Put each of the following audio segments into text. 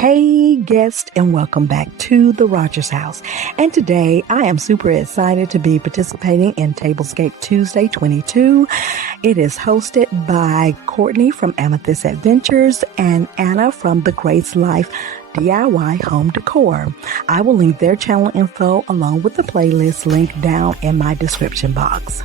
Hey guest, and welcome back to the Rodgers House. And today I am super excited to be participating in Tablescape Tuesday 22. It is hosted by Courtney from Amethyst Adventures and Anna from The Grace Life DIY Home Decor. I will link their channel info along with the playlist link down in my description box.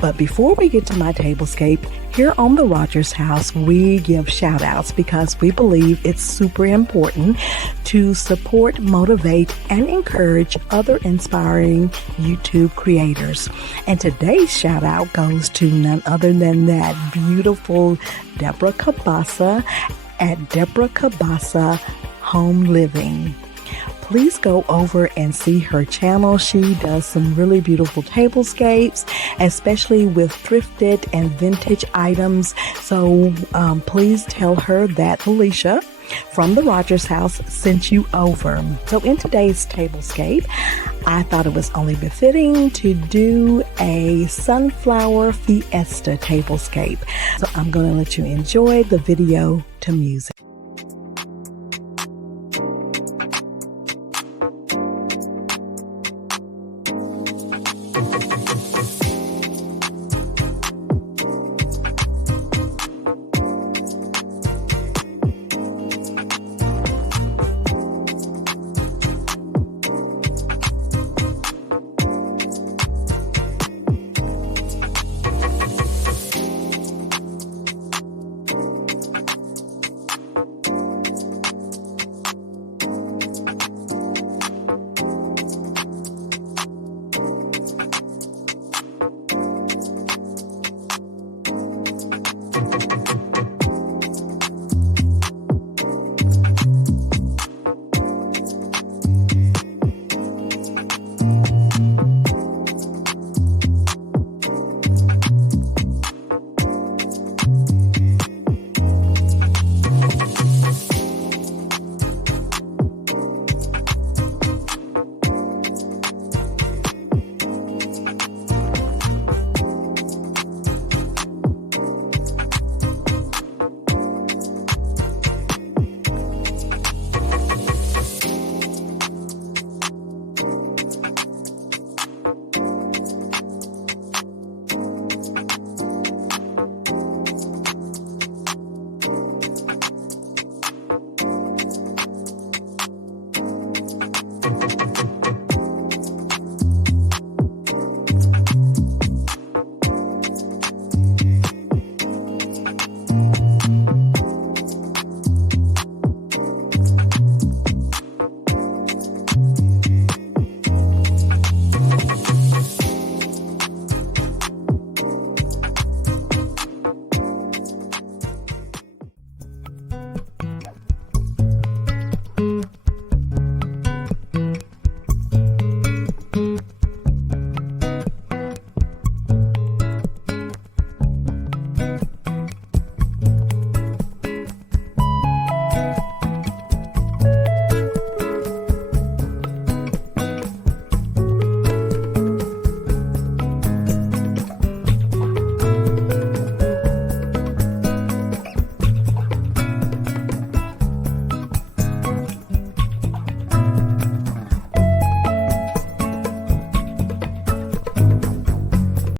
But before we get to my Tablescape, here on the Rodgers House, we give shout outs because we believe it's super important to support, motivate, and encourage other inspiring YouTube creators. And today's shout out goes to none other than that beautiful Deborah Kabasa at Deborah Kabasa Home Living. Please go over and see her channel. She does some really beautiful tablescapes, especially with thrifted and vintage items. So please tell her that Felecia from the Rodgers House sent you over. So in today's tablescape, I thought it was only befitting to do a sunflower fiesta tablescape. So I'm going to let you enjoy the video to music.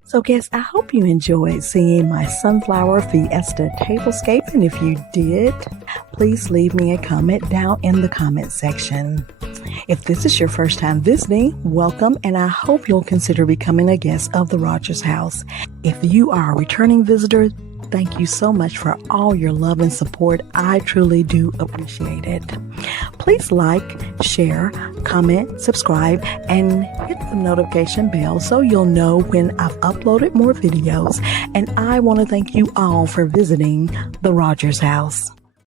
So guys, I hope you enjoyed seeing my Sunflower Fiesta tablescape, and if you did, please leave me a comment down in the comment section. If this is your first time visiting, welcome, and I hope you'll consider becoming a guest of the Rodgers House. If you are a returning visitor, thank you so much for all your love and support. I truly do appreciate it. Please like, share, comment, subscribe, and hit the notification bell so you'll know when I've uploaded more videos. And I want to thank you all for visiting the Rodgers House.